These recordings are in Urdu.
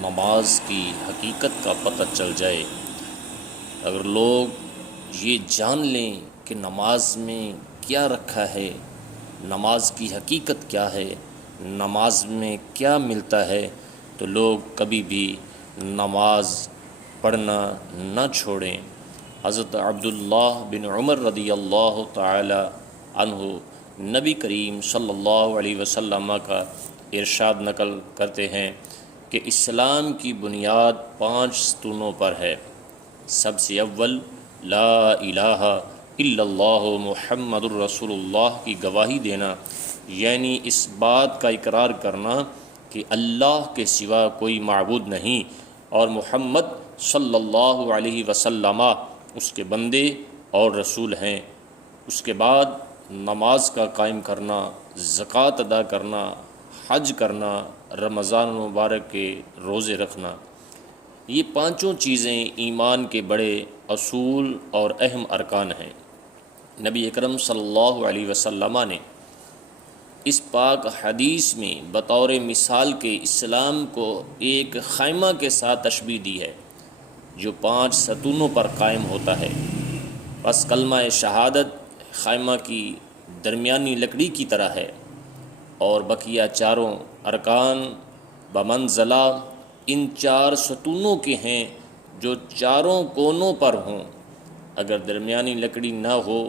نماز کی حقیقت کا پتہ چل جائے، اگر لوگ یہ جان لیں کہ نماز میں کیا رکھا ہے، نماز کی حقیقت کیا ہے، نماز میں کیا ملتا ہے، تو لوگ کبھی بھی نماز پڑھنا نہ چھوڑیں۔ حضرت عبداللہ بن عمر رضی اللہ تعالی عنہ نبی کریم صلی اللہ علیہ وسلم کا ارشاد نقل کرتے ہیں کہ اسلام کی بنیاد 5 ستونوں پر ہے۔ سب سے اول لا الہ الا اللہ محمد الرسول اللہ کی گواہی دینا، یعنی اس بات کا اقرار کرنا کہ اللہ کے سوا کوئی معبود نہیں اور محمد صلی اللہ علیہ وسلم اس کے بندے اور رسول ہیں۔ اس کے بعد نماز کا قائم کرنا، زکوٰۃ ادا کرنا، حج کرنا، رمضان المبارک کے روزے رکھنا۔ یہ 5 چیزیں ایمان کے بڑے اصول اور اہم ارکان ہیں۔ نبی اکرم صلی اللہ علیہ وسلم نے اس پاک حدیث میں بطور مثال کے اسلام کو ایک خیمہ کے ساتھ تشبیہ دی ہے جو 5 ستونوں پر قائم ہوتا ہے۔ بس کلمہ شہادت خیمہ کی درمیانی لکڑی کی طرح ہے، اور بقیہ چاروں ارکان بمنزلہ ان 4 ستونوں کے ہیں جو چاروں کونوں پر ہوں۔ اگر درمیانی لکڑی نہ ہو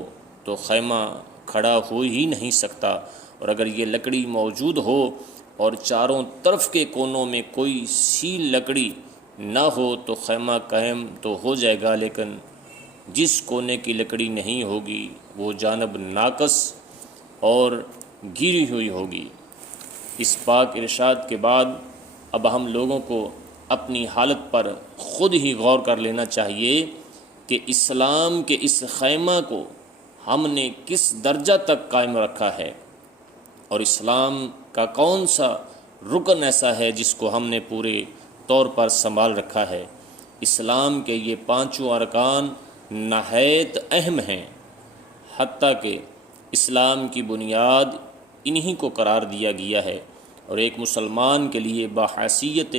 تو خیمہ کھڑا ہو ہی نہیں سکتا، اور اگر یہ لکڑی موجود ہو اور چاروں طرف کے کونوں میں کوئی سی لکڑی نہ ہو تو خیمہ قائم تو ہو جائے گا، لیکن جس کونے کی لکڑی نہیں ہوگی وہ جانب ناقص اور گری ہوئی ہوگی۔ اس پاک ارشاد کے بعد اب ہم لوگوں کو اپنی حالت پر خود ہی غور کر لینا چاہیے کہ اسلام کے اس خیمہ کو ہم نے کس درجہ تک قائم رکھا ہے، اور اسلام کا کون سا رکن ایسا ہے جس کو ہم نے پورے طور پر سنبھال رکھا ہے۔ اسلام کے یہ 5 ارکان نہایت اہم ہیں، حتیٰ کہ اسلام کی بنیاد انہی کو قرار دیا گیا ہے، اور ایک مسلمان کے لیے بحیثیت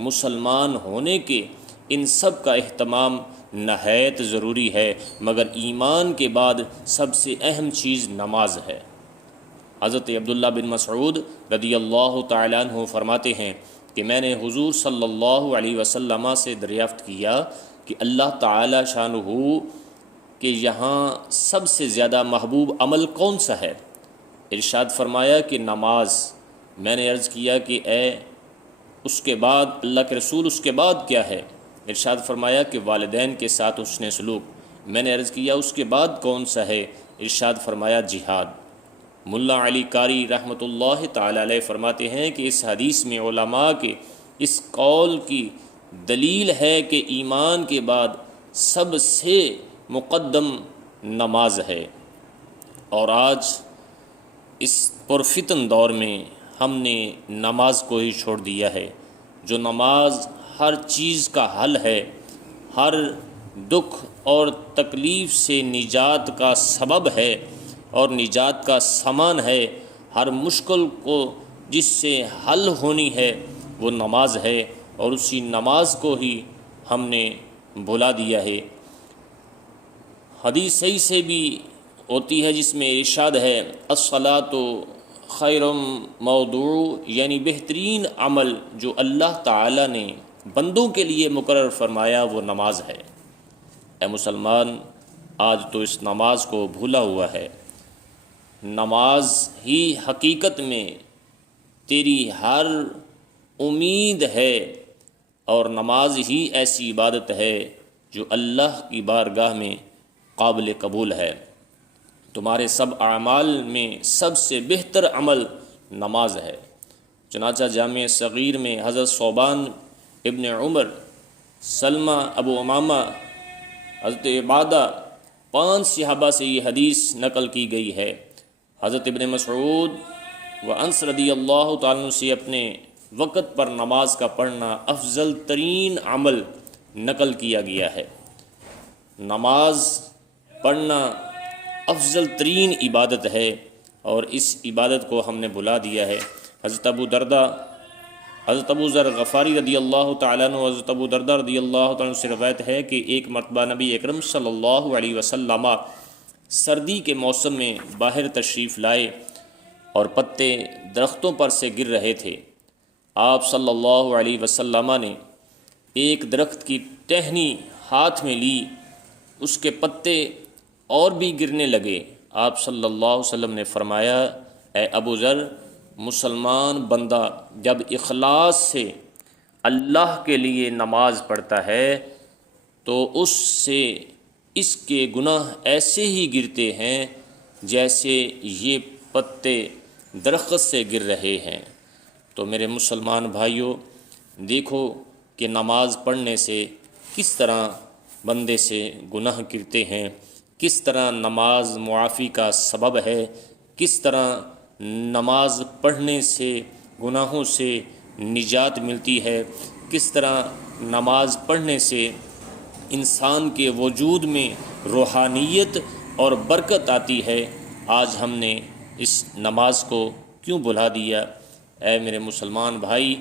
مسلمان ہونے کے ان سب کا اہتمام نہایت ضروری ہے، مگر ایمان کے بعد سب سے اہم چیز نماز ہے۔ حضرت عبداللہ بن مسعود رضی اللہ تعالیٰ عنہ فرماتے ہیں کہ میں نے حضور صلی اللہ علیہ وسلم سے دریافت کیا کہ اللہ تعالی شانہ کہ یہاں سب سے زیادہ محبوب عمل کون سا ہے؟ ارشاد فرمایا کہ نماز۔ میں نے عرض کیا کہ اے اس کے بعد اللہ کے رسول اس کے بعد کیا ہے؟ ارشاد فرمایا کہ والدین کے ساتھ حسن سلوک۔ میں نے عرض کیا اس کے بعد کون سا ہے؟ ارشاد فرمایا جہاد۔ ملا علی قاری رحمۃ اللہ تعالی علیہ فرماتے ہیں کہ اس حدیث میں علماء کے اس قول کی دلیل ہے کہ ایمان کے بعد سب سے مقدم نماز ہے، اور آج اس پرفتن دور میں ہم نے نماز کو ہی چھوڑ دیا ہے، جو نماز ہر چیز کا حل ہے، ہر دکھ اور تکلیف سے نجات کا سبب ہے اور نجات کا سامان ہے، ہر مشکل کو جس سے حل ہونی ہے وہ نماز ہے، اور اسی نماز کو ہی ہم نے بھلا دیا ہے۔ حدیث صحیح سے بھی ہوتی ہے جس میں ارشاد ہے الصلاۃ خیر موضوع، یعنی بہترین عمل جو اللہ تعالی نے بندوں کے لیے مقرر فرمایا وہ نماز ہے۔ اے مسلمان، آج تو اس نماز کو بھولا ہوا ہے۔ نماز ہی حقیقت میں تیری ہر امید ہے، اور نماز ہی ایسی عبادت ہے جو اللہ کی بارگاہ میں قابل قبول ہے۔ تمہارے سب اعمال میں سب سے بہتر عمل نماز ہے۔ چنانچہ جامع صغیر میں حضرت ثوبان ابن عمر، سلمہ ابو امامہ، حضرت عبادہ 5 صحابہ سے یہ حدیث نقل کی گئی ہے۔ حضرت ابن مسعود و انس رضی اللہ تعالیٰ عنہ سے اپنے وقت پر نماز کا پڑھنا افضل ترین عمل نقل کیا گیا ہے۔ نماز پڑھنا افضل ترین عبادت ہے، اور اس عبادت کو ہم نے بھلا دیا ہے۔ حضرت ابو درداء حضرت ابو ذر غفاری رضی اللہ تعالیٰ عنہ، حضرت ابو دردہ رضی اللہ تعالیٰ عنہ سے روایت ہے کہ ایک مرتبہ نبی اکرم صلی اللہ علیہ وسلم سردی کے موسم میں باہر تشریف لائے اور پتے درختوں پر سے گر رہے تھے۔ آپ صلی اللہ علیہ وسلم نے ایک درخت کی ٹہنی ہاتھ میں لی، اس کے پتے اور بھی گرنے لگے۔ آپ صلی اللہ علیہ وسلم نے فرمایا، اے ابو ذر، مسلمان بندہ جب اخلاص سے اللہ کے لیے نماز پڑھتا ہے تو اس سے اس کے گناہ ایسے ہی گرتے ہیں جیسے یہ پتے درخت سے گر رہے ہیں۔ تو میرے مسلمان بھائیوں، دیکھو کہ نماز پڑھنے سے کس طرح بندے سے گناہ گرتے ہیں، کس طرح نماز معافی کا سبب ہے، کس طرح نماز پڑھنے سے گناہوں سے نجات ملتی ہے، کس طرح نماز پڑھنے سے انسان کے وجود میں روحانیت اور برکت آتی ہے۔ آج ہم نے اس نماز کو کیوں بھلا دیا؟ اے میرے مسلمان بھائی،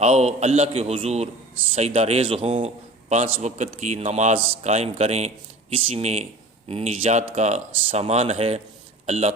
آؤ اللہ کے حضور سجدہ ریز ہوں، 5 وقت کی نماز قائم کریں، اسی میں نجات کا سامان ہے۔ اللہ